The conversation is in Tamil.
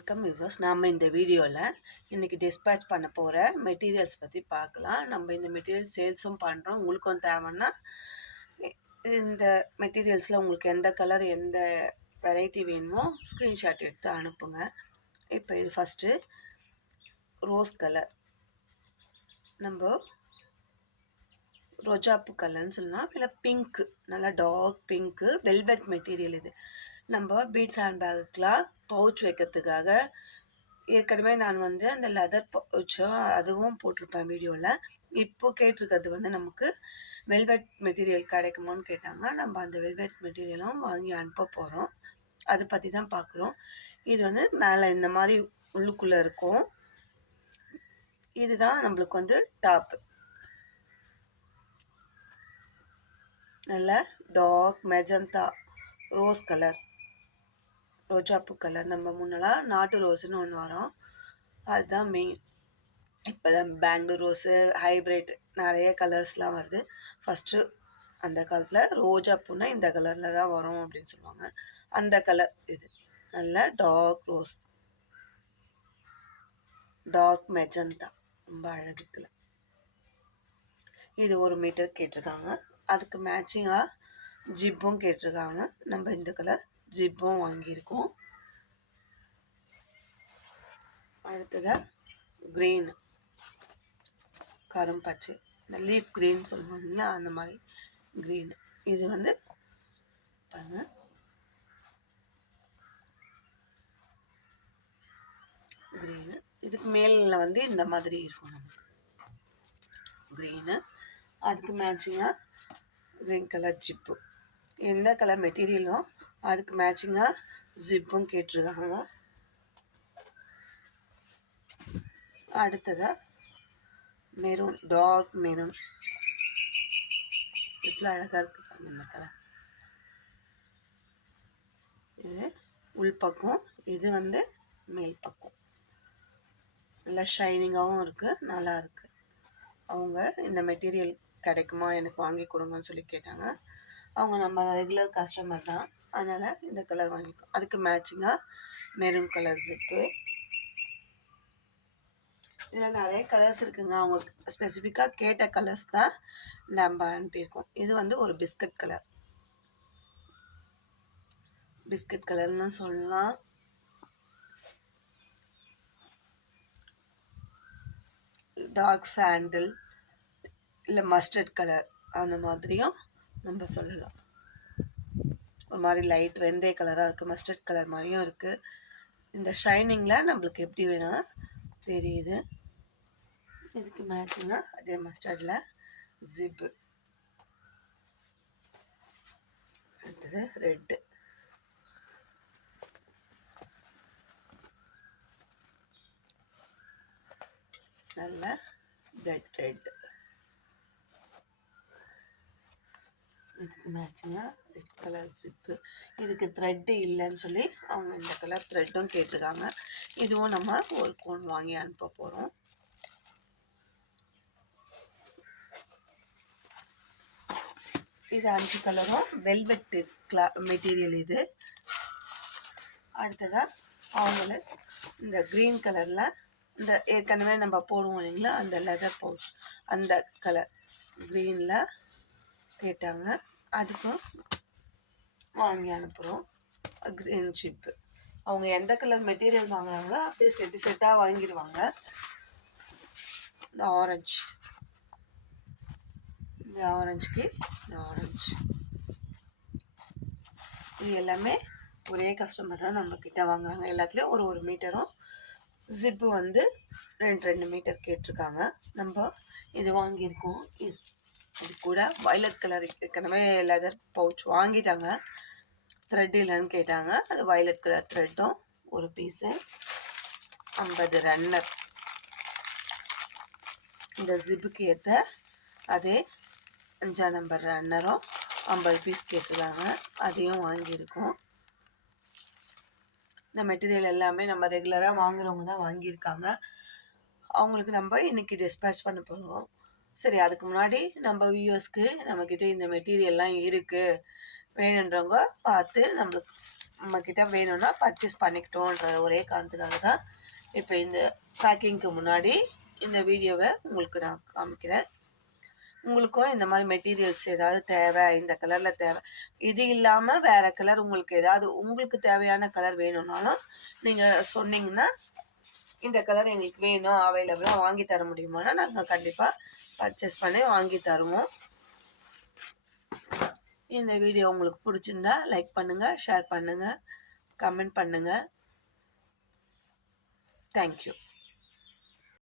Welcome viewers. நாம் இந்த வீடியோவில் இன்றைக்கி டிஸ்பேச் பண்ண போகிற மெட்டீரியல்ஸ் பற்றி பார்க்கலாம். நம்ம இந்த மெட்டீரியல்ஸ் சேல்ஸும் பண்ணுறோம். உங்களுக்கும் தேவைன்னா இந்த மெட்டீரியல்ஸில் உங்களுக்கு எந்த கலர் எந்த வெரைட்டி வேணுமோ ஸ்க்ரீன்ஷாட் எடுத்து அனுப்புங்க. இப்போ இது ஃபஸ்ட்டு ரோஸ் கலர், நம்ம ரோஜாப்பு கலர்னு சொல்லலாம், இல்லை பிங்க்கு, நல்லா டார்க் பிங்க்கு வெல்வெட் மெட்டீரியல். இது நம்ம பீட்ஸ் ஹேண்ட் பேக்குக்கெலாம் பவுச் வைக்கிறதுக்காக ஏற்கனவே நான் அந்த லெதர் பவுச்சும் அதுவும் போட்டிருப்பேன் வீடியோவில். இப்போது கேட்டிருக்கிறது நமக்கு வெல்வெட் மெட்டீரியல் கிடைக்குமோன்னு கேட்டாங்க. நம்ம அந்த வெல்வெட் மெட்டீரியலும் வாங்கி அனுப்ப போகிறோம். அதை பற்றி தான் பார்க்குறோம். இது மேலே இந்த மாதிரி உள்ளுக்குள்ளே இருக்கும். இதுதான் நம்மளுக்கு டாப்பு. நல்ல டார்க் மெஜந்தா ரோஸ் கலர், ரோஜாப்பூ கலர். நம்ம முன்னெல்லாம் நாட்டு ரோஸுன்னு ஒன்று வரும், அதுதான் மெயின். இப்போ தான் பெங்களூர் ரோஸு, ஹைப்ரிட் நிறைய கலர்ஸ்லாம் வருது. ஃபஸ்ட்டு அந்த காலத்தில் ரோஜாப்பூன்னா இந்த கலரில் தான் வரும் அப்படின்னு சொல்லுவாங்க. அந்த கலர் இது. நல்ல டார்க் ரோஸ், டார்க் மெஜந்தா, ரொம்ப அழகு கலர். இது 1 மீட்டர் கேட்டிருக்காங்க. அதுக்கு மேட்சிங்காக ஜிப்பும் கேட்டிருக்காங்க. நம்ம இந்த கலர் ஜிப்பும் வாங்கியிருக்கோம். அடுத்ததாக க்ரீன், கரும்பச்சை, இந்த லீஃப் க்ரீன் சொல்லுவோம் இல்லைங்களா, அந்த மாதிரி க்ரீன். இது பாருங்க, க்ரீனு. இதுக்கு மேலில் இந்த மாதிரி இருக்கும் நமக்கு க்ரீனு. அதுக்கு மேட்சிங்காக க்ரீன் கலர் ஜிப்பு. எந்த கலர் மெட்டீரியலும் அதுக்கு மேட்சிங்காக ஜிப்பும் கேட்டிருக்காங்க. அடுத்ததாக மெரூன், டார்க் மெரூன். எவ்வளோ அழகாக இருக்குது இந்த கலர். இது உள்பக்கம், இது மேல் பக்கம். நல்லா ஷைனிங்காகவும் இருக்குது, நல்லா இருக்குது. அவங்க இந்த மெட்டீரியல் கிடைக்குமா எனக்கு வாங்கி கொடுங்கன்னு சொல்லி கேட்டாங்க. அவங்க நம்ம ரெகுலர் கஸ்டமர் தான், அதனால் இந்த கலர் வாங்கிக்கோம். அதுக்கு மேட்சிங்காக மெரூன் கலர் ஜிப்பு. இதில் நிறைய கலர்ஸ் இருக்குங்க. அவங்க ஸ்பெசிஃபிக்காக கேட்ட கலர்ஸ் தான் நம்ம அனுப்பியிருக்கோம். இது ஒரு பிஸ்கட் கலர், பிஸ்கட் கலர்னு சொல்லலாம். டார்க் சாண்டில் இல்லை மஸ்டர்ட் கலர், அந்த மாதிரியும் நம்ம சொல்லலாம். ஒரு மாதிரி லைட் வெந்தய கலராக இருக்குது, மஸ்டர்ட் கலர் மாதிரியும் இருக்குது. இந்த ஷைனிங்கில் நம்மளுக்கு எப்படி வேணும்னா தெரியுது. இதுக்கு மேட்சிங்காக அதே மஸ்டர்டில் ஜிப்பு. அடுத்தது ரெட்டு, நல்ல பிளட் ரெட். இதுக்கு மேட்சிங்காக ரெட் கலர் ஜிப்பு. இதுக்கு த்ரெட்டு இல்லைன்னு சொல்லி அவங்க இந்த கலர் த்ரெட்டும் கேட்டிருக்காங்க. இதுவும் நம்ம ஒரு கோன் வாங்கி அனுப்ப போகிறோம். இது 5 கலரும் வெல்வெட் மெட்டீரியல் இது. அடுத்ததாக அவங்களுக்கு இந்த க்ரீன் கலரில் இந்த ஏற்கனவே நம்ம போடுவோம் இல்லைங்களா, அந்த லெதர் பவுச், அந்த கலர் க்ரீனில் கேட்டாங்க. அதுக்கும் வாங்கி அனுப்புகிறோம். Green ship. அவங்க எந்த கலர் மெட்டீரியல் வாங்குறாங்களோ அப்படியே செட்டாக வாங்கிடுவாங்க. இந்த ஆரஞ்சு, இந்த ஆரஞ்சுக்கு இந்த ஆரஞ்சு. இது எல்லாமே ஒரே கஸ்டமர் தான் நம்மக்கிட்ட வாங்குறாங்க. எல்லாத்துலேயும் ஒரு மீட்டரும் ஜிப்பு 2 மீட்டர் கேட்டிருக்காங்க. நம்ம இது வாங்கியிருக்கோம். இது கூட வயலட் கலர், ஏற்கனவே லெதர் பவுச் வாங்கிட்டாங்க, த்ரெட் இல்லைன்னு கேட்டாங்க. அது வயலட் கலர் த்ரெட்டும் ஒரு பீஸு. 50 ரன்னர், இந்த ஜிப்புக்கு ஏற்ற அதே 5ஆம் நம்பர் ரன்னரும் 50 பீஸ் கேட்டிருக்காங்க, அதையும் வாங்கியிருக்கோம். இந்த மெட்டீரியல் எல்லாமே நம்ம ரெகுலராக வாங்குறவங்க தான் வாங்கியிருக்காங்க. அவங்களுக்கு நம்ம இன்றைக்கி டிஸ்பேச் பண்ண போகிறோம். சரி, அதுக்கு முன்னாடி நம்ம வியூவர்ஸ்க்கு நம்மக்கிட்ட இந்த மெட்டீரியல்லாம் இருக்குது, வேணுன்றவங்க பார்த்து நம்மளுக்கு நம்மக்கிட்ட வேணும்னா பர்ச்சேஸ் பண்ணிக்கிட்டோன்ற ஒரே காரணத்துக்காக தான் இப்போ இந்த பேக்கிங்க்கு முன்னாடி இந்த வீடியோவை உங்களுக்கு நான் காமிக்கிறேன். உங்களுக்கும் இந்த மாதிரி மெட்டீரியல்ஸ் ஏதாவது தேவை, இந்த கலரில் தேவை, இது இல்லாமல் வேறு கலர் உங்களுக்கு ஏதாவது உங்களுக்கு தேவையான கலர் வேணும்னாலும் நீங்கள் சொன்னீங்கன்னா இந்த கலர் எங்களுக்கு வேணும் அவைலபிளாக வாங்கி தர முடியுமானா நாங்கள் கண்டிப்பாக பர்ச்சேஸ் பண்ணி வாங்கி தருவோம். இந்த வீடியோ உங்களுக்கு பிடிச்சிருந்தா லைக் பண்ணுங்கள், ஷேர் பண்ணுங்கள், கமெண்ட் பண்ணுங்கள். தேங்க்யூ.